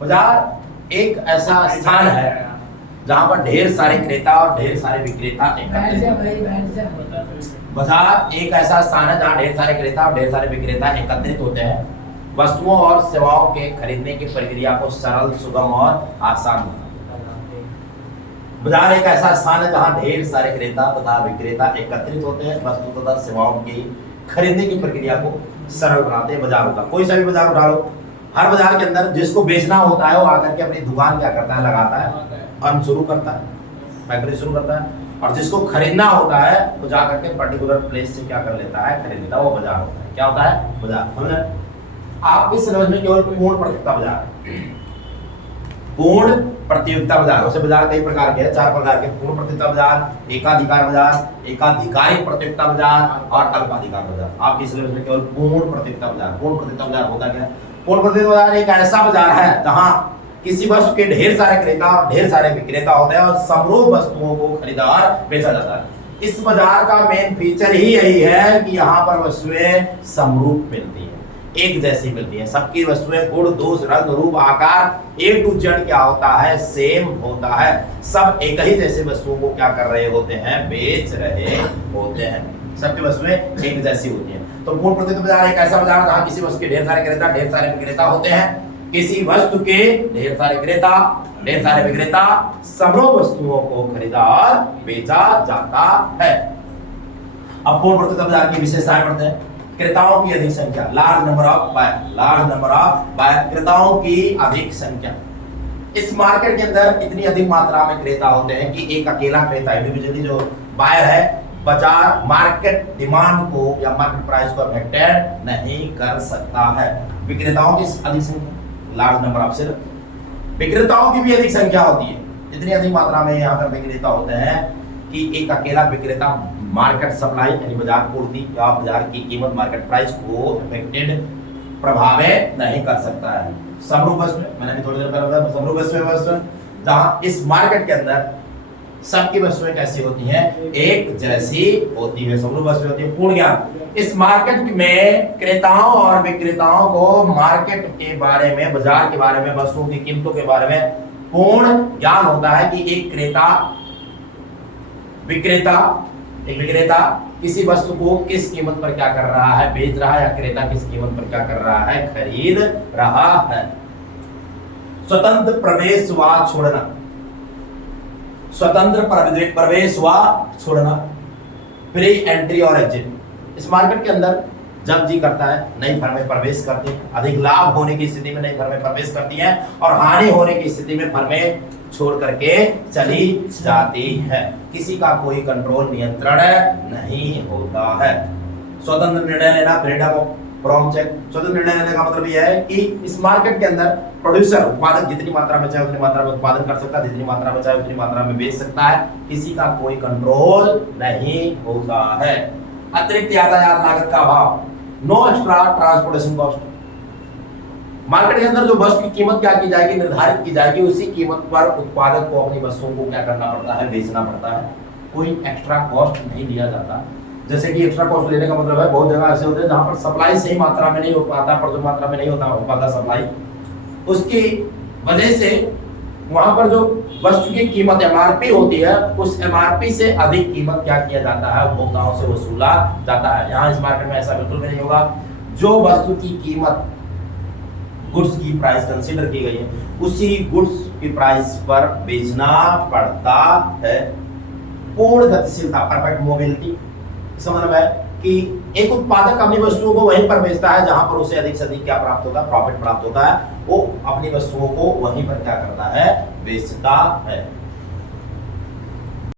बाजार एक ऐसा स्थान है जहां पर ढेर सारे क्रेता और ढेर सारे विक्रेता बाजार एक ऐसा स्थान है जहां ढेर सारे क्रेता और ढेर सारे विक्रेता एकत्रित होते हैं वस्तुओं और सेवाओं के खरीदने की प्रक्रिया को सरल, सुगम और आसान बनाते हैं। बाजार एक ऐसा स्थान है जहां ढेर सारे क्रेता तथा विक्रेता एकत्रित होते हैं वस्तु तथा सेवाओं की खरीदने की प्रक्रिया को सरल बनाते हैं। बाजार होगा कोई सा भी बाजार उठा लो, हर बाजार के अंदर जिसको बेचना होता है वो आकर के अपनी दुकान क्या करता है, लगाता है, फर्म शुरू करता है, फैक्ट्री शुरू करता है, और जिसको खरीदना होता है वो जा करके पर्टिकुलर प्लेस से क्या कर लेता है, खरीद लेता है। वो बाजार होता है। क्या होता है? बाजार। समझे? आपके सिलेबस में केवल पूर्ण प्रतियोगिता बाजार है। पूर्ण प्रतियोगिता बाजार, वैसे बाजार कई प्रकार के हैं, 4 प्रकार के। पूर्ण प्रतियोगिता बाजार, एकाधिकार बाजार, एकाधिकारी प्रतियोगिता बाजार और अल्पाधिकार बाजार। आपके सिलेबस में केवल पूर्ण प्रतियोगिता बाजार। पूर्ण प्रतियोगिता बाजार होता क्या है? पूर्ण प्रतियोगिता बाजार एक ऐसा बाजार है जहां किसी वस्तु के ढेर सारे क्रेता और ढेर सारे विक्रेता होते हैं और समरूप वस्तुओं को खरीदा और बेचा जाता है। इस बाजार का मेन फीचर ही यही है कि यहाँ पर वस्तुएं समरूप मिलती हैं, एक जैसी मिलती हैं। सबकी वस्तुएं गुण, दोष, रंग, रूप, आकार ए टू जेड क्या होता है, सेम होता है। सब एक ही जैसे वस्तुओं को क्या कर रहे होते हैं, बेच रहे होते हैं। सबकी वस्तुएं एक जैसी होती हैं। तो पूर्ण प्रतियोगिता बाजार एक ऐसा बाजार जहां किसी वस्तु के ढेर सारे क्रेता, ढेर सारे विक्रेता होते हैं। किसी वस्तु के ढेर सारे क्रेता, ढेर सारे विक्रेता समरूप वस्तुओं को खरीदा और बेचा जाता है। अब पूर्ण प्रतियोगिता बाजार की विशेषताएं पढ़ते हैं। क्रेताओं की अधिक संख्या, large number of buyer, large number of buyer, क्रेताओं की अधिक संख्या। इस मार्केट के अंदर इतनी अधिक मात्रा में क्रेता होते हैं कि एक अकेला क्रेता, इंडिविजुअली जो बायर है, बाजार मार्केट डिमांड को या मार्केट प्राइस को अफेक्टेड नहीं कर सकता है। विक्रेताओं की अधिक संख्या, लार्ज नंबर ऑफ सेलर। विक्रेताओं की भी अधिक संख्या होती है, इतनी अधिक मात्रा में यहाँ पर विक्रेता होते हैं कि एक अकेला विक्रेता मार्केट सप्लाई यानी बाजार पूर्ति या बाजार की कीमत, मार्केट प्राइस को अफेक्टेड, प्रभावित नहीं कर सकता है। समरूप वस्तु, मैंने भी थोड़ी देर पहले बताया, समरूप वस्तु जहां इस मार्केट के अंदर सबकी वस्तुएं कैसी होती हैं, एक जैसी होती है, समरूप वस्तुएं होती है। पूर्ण ज्ञान, इस मार्केट में क्रेताओं और विक्रेताओं को मार्केट के बारे में, बाजार के बारे में, वस्तुओं की कीमतों के बारे में पूर्ण ज्ञान होता है कि एक विक्रेता किसी वस्तु को किस कीमत पर क्या कर रहा है, बेच रहा है, या क्रेता किस कीमत पर क्या कर रहा है, खरीद रहा है। स्वतंत्र प्रवेश व छोड़ना, स्वतंत्र प्रवेश व छोड़ना, फ्री एंट्री और एग्जिट। इस मार्केट के अंदर जब जी करता है नई फर्में प्रवेश करती हैं, अधिक लाभ होने की स्थिति में नई फर्में प्रवेश करती हैं और हानि होने की स्थिति में फर्में छोड़ करके चली जाती है। किसी का कोई कंट्रोल, नियंत्रण नहीं होता है। स्वतंत्र निर्णय लेना, फ्रीडम फ्रॉम चेक। स्वतंत्र निर्णय लेने का मतलब यह है कि इस मार्केट के अंदर प्रोड्यूसर, उत्पादक जितनी मात्रा में चाहे उतनी मात्रा में उत्पादन कर सकता है, जितनी मात्रा में चाहे उतनी मात्रा में बेच सकता है। किसी का कोई कंट्रोल नहीं होता है। अतिरिक्त यातायात लागत का अभाव, no extra transportation cost. Market के अंदर जो वस्तु की कीमत क्या की जाएगी, निर्धारित की जाएगी, उसी कीमत पर उत्पादक को अपनी वस्तुओं को क्या करना पड़ता है, बेचना पड़ता है। कोई एक्स्ट्रा कॉस्ट नहीं दिया जाता। जैसे कि एक्स्ट्रा कॉस्ट लेने का मतलब है, बहुत जगह ऐसे होते हैं जहां पर सप्लाई सही मात्रा में नहीं हो पाता, प्रचुर मात्रा में नहीं हो पाता सप्लाई, उसकी वजह से वहां पर जो वस्तु की कीमत एमआरपी होती है, उस एमआरपी से अधिक कीमत क्या किया जाता है, उपभोक्ताओं से वसूला जाता है। यहाँ इस मार्केट में ऐसा बिल्कुल भी नहीं होगा। जो वस्तु की कीमत गुड्स की प्राइस कंसीडर की गई है, उसी गुड्स की प्राइस पर बेचना पड़ता है। पूर्ण गतिशीलता, परफेक्ट मोबिलिटी, इसका मतलब है कि एक उत्पादक अपनी वस्तुओं को वहीं पर बेचता है जहां पर उसे अधिक से अधिक क्या प्राप्त होता है, प्रॉफिट प्राप्त होता है। वो अपनी वस्तुओं को वहीं पर क्या करता है, बेचता है।